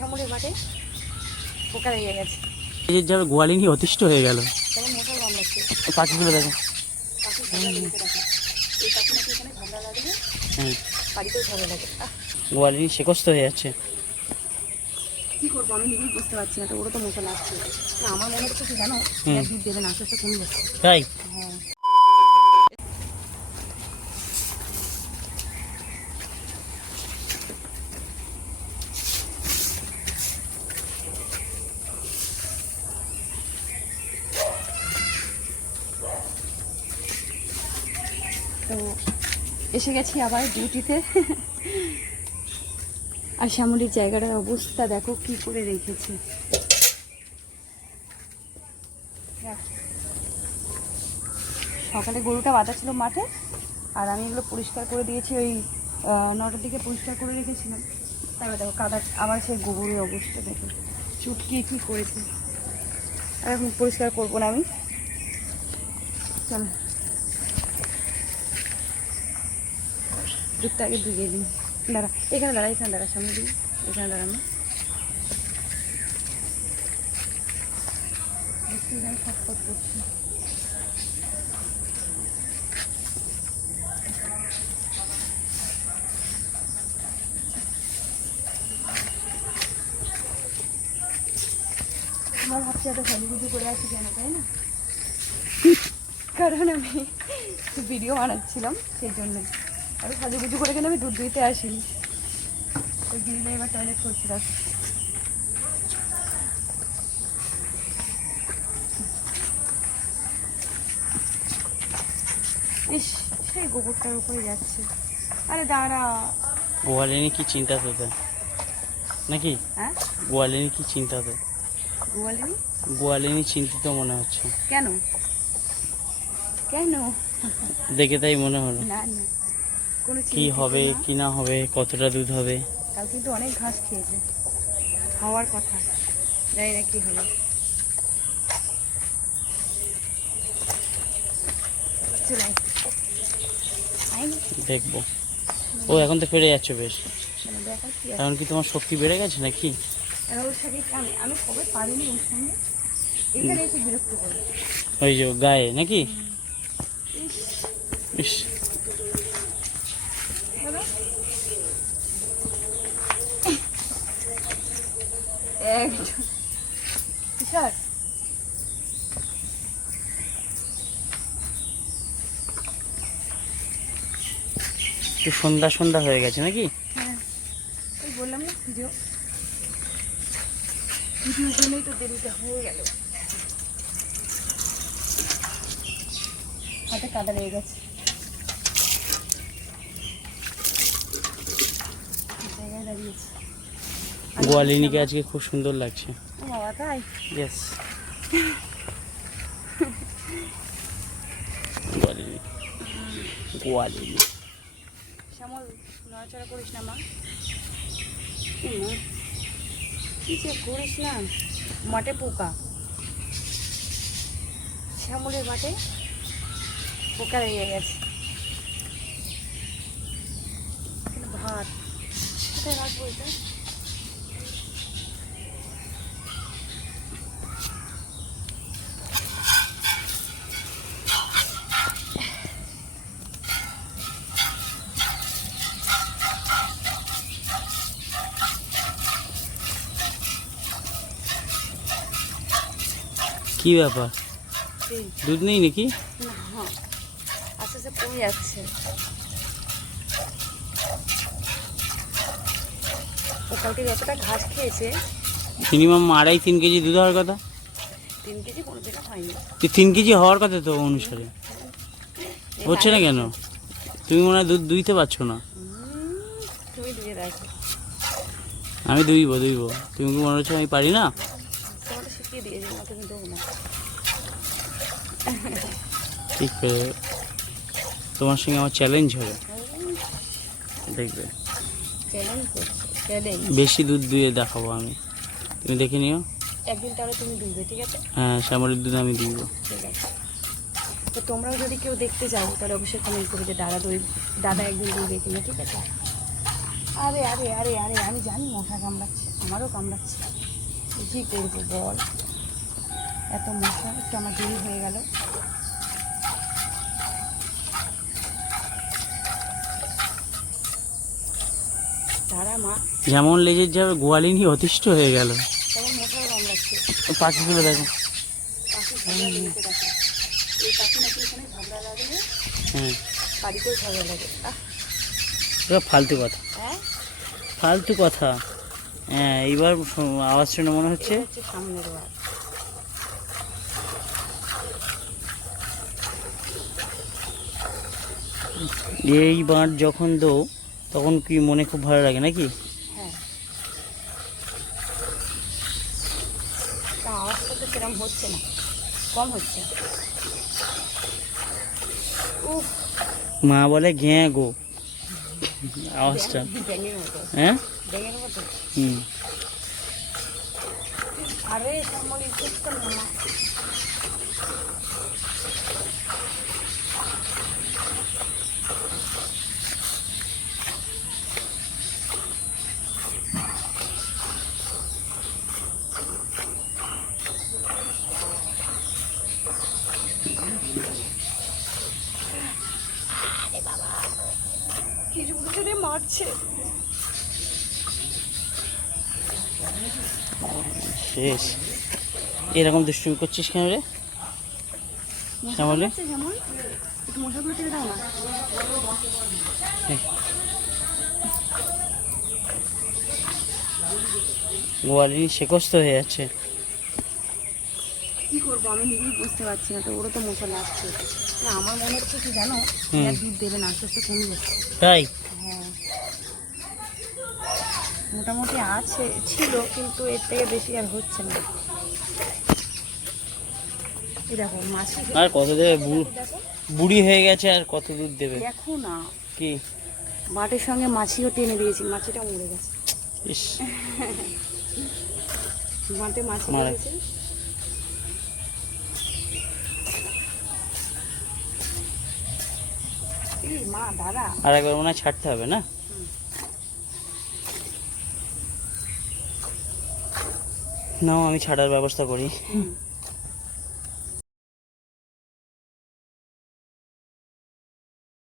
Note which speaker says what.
Speaker 1: শ্যামলের মাঠে পোকা লেগে গেছে।
Speaker 2: এই যাবে গোয়ালিনী অতিষ্ঠ হয়ে গেল। পাখিগুলো দেখো। গোয়ালিনী শেকস্ত হয়ে যাচ্ছে।
Speaker 1: কি করব? আমি নিজেই বুঝতে পারছি না তো ওরও তো মশা লাগছে। না আমার মনে হচ্ছে কি জানো। এক দিক আস্তে আস্তে কমে যাচ্ছে।
Speaker 2: তাই?
Speaker 1: হ্যাঁ তো এসে গেছি আবার ডিউটিতে আর শ্যামলির জায়গাটার অবস্থা দেখো কি করে রেখেছে। সকালে গরুটা বাঁধা ছিল মাঠে, আর আমি এগুলো পরিষ্কার করে দিয়েছি ওই নটার দিকে পরিষ্কার করে রেখেছিলাম। তারপর দেখো কাদা, আবার সেই গোবরের অবস্থা দেখো। চুটকিয়ে কি করেছে। আর এখন পরিষ্কার করব না আমি। চলো। দুধটা আগে ধুয়ে দিই দাঁড়া, এখানে দাঁড়া এখানে দাঁড়া, সামনে দিন, এখানে দাঁড়ানো ছটফট করছে। আমার ভাবছি এত সাজুগুজু করে আছি কেন, তাই না? কারণ আমি ভিডিও বানাচ্ছিলাম, সেই জন্য আমি সাজুগুজু করে কিন্তু আমি দুধ দুইতে আসিনি? ওই দিদিটা এবার টয়লেট করছি দেখো ইস সেই গোবরটার উপরে যাচ্ছে। আরে দাঁড়া।
Speaker 2: গোয়ালিনী কি চিন্তা তোতে নাকি?
Speaker 1: হ্যাঁ?
Speaker 2: গোয়ালিনী কি চিন্তা তো
Speaker 1: গোয়ালিনি?
Speaker 2: গোয়ালিনী চিন্তিত মনে হচ্ছে।
Speaker 1: কেন? কেন?
Speaker 2: দেখে তাই মনে হলো।
Speaker 1: না না। কোনো
Speaker 2: কি হবে কি না হবে কতটা দুধ হবে?
Speaker 1: কাল কিন্তু অনেক ঘাস খেয়েছে। খাওয়ার কথা। জানি না কি হলো
Speaker 2: দেখব। ও এখন তো ফিরে যাচ্ছে বেশ? এখন কি তোমার শক্তি বেড়ে গেছে নাকি?
Speaker 1: আর ওর সাথে কি আমি আমি কবে পারিনি ওর সঙ্গে? এখানে এসে বিরক্ত করে
Speaker 2: ওই যে গায়ে নাকি?
Speaker 1: ইস,
Speaker 2: ইস
Speaker 1: বলো।
Speaker 2: একটু সন্ধ্যা সন্ধ্যা হয়ে গেছে নাকি?
Speaker 1: হ্যাঁ। বললাম না, ভিডিও। ভিডিওর জন্যই তো দেরিটা হয়ে গেল। হাতে কাদা লেগে গেছে।
Speaker 2: গোয়ালিনীকে আজকে খুব সুন্দর লাগছে। ইয়েস গোয়ালিনী। গোয়ালিনী।
Speaker 1: শ্যামল নড়াচড়া করিস না মা, কি যে করিস না। মাঠে পোকা। শ্যামলের মাঠে পোকা লেগে গেছে। ভাত। কোথায় রাখব এটা
Speaker 2: কি ব্যাপার? দুধ নেই নাকি?
Speaker 1: না, আস্তে আস্তে কমে যাচ্ছে ও কালকে যতটা ঘাস খেয়েছে
Speaker 2: মিনিমাম আড়াই তিন কেজি দুধ হওয়ার কথা?
Speaker 1: তিন কেজি কোনো দিনও হয়নি
Speaker 2: তো তিন কেজি হওয়ার কথা তো অনুসারে। হচ্ছে না কেন? তুমি মনে হয় দুধ দুইতে পারছ না।
Speaker 1: তুমি দিয়ে
Speaker 2: আমি দুইব দুইব। তুমি কি মনে হচ্ছে আমি পারি না?
Speaker 1: তোমাকে দিয়েছি না।
Speaker 2: ঠিক তোমার সঙ্গে আমার চ্যালেঞ্জ হবে। দেখবে। বেশি দুধ দুয়ে দেখাবো আমি। তুমি দেখে নিও।
Speaker 1: একদিন তাহলে তুমি দুলবে ঠিক আছে?
Speaker 2: হ্যাঁ শ্যামলের দুধ আমি দিব।
Speaker 1: ঠিক আছে। তো তোমরাও যদি কেউ দেখতে চাও তাহলে অবশ্যই কমেন্ট করবে যে দাদা দই দাদা একদিন দুলবে কিনা ঠিক আছে? আরে আরে আরে আরে আমি জানি মশা কামড়াচ্ছে আমারও কামড়াচ্ছে। কী করব বল? এত মশা একটু আমার দেরি হয়ে গেল। তারা মা।
Speaker 2: যেমন লেজের যাবে গোয়ালিনী অতিষ্ঠ হয়ে গেল। পাখিগুলো দেখো। ফালতু কথা।
Speaker 1: হ্যাঁ?
Speaker 2: ফালতু কথা। হ্যাঁ এইবার আওয়াজ শুনে মনে হচ্ছে
Speaker 1: সামনের বার
Speaker 2: এইবার যখন দো তখন কি মনে খুব ভালো লাগে নাকি?
Speaker 1: হ্যাঁ। হচ্ছে না কম হচ্ছে।
Speaker 2: মা বলে ঘ্যাঁ গো। আওয়াজটা। হ্যাঁ? হুম
Speaker 1: আরে সম্বল ইজ্জত কর না মা। আরে বাবা, কি
Speaker 2: শেষ। এরকম দুষ্টুমি করছিস কেন রে? শ্যামলী? গোয়ালিনী শেকস্ত হয়ে যাচ্ছে
Speaker 1: কি করব? আমি নিজেই বুঝতে পারছি না তো ওরও তো মশা লাগছে। না আমার মনে হচ্ছে কি জানো? দুধ দেবে না আস্তে আস্তে কমে যাচ্ছে
Speaker 2: তাই?
Speaker 1: মোটামুটি আছে ছিল কিন্তু এর থেকে বেশি আর হচ্ছে না। দেখো মাসি
Speaker 2: আর কত দেবে? বুড়ো বুড়ি হয়ে গেছে আর কত দুধ দেবে?
Speaker 1: দেখো না।
Speaker 2: কি?
Speaker 1: মাটির সঙ্গে মাছিও টেনে দিয়েছি মাছিটা মরে গেছে।
Speaker 2: ইস।
Speaker 1: মাঠে মাছি
Speaker 2: মারা
Speaker 1: মা দাদা।
Speaker 2: আর একবার মনে হয় ছাড়তে হবে না? নাও আমি ছাড়ার ব্যবস্থা করি।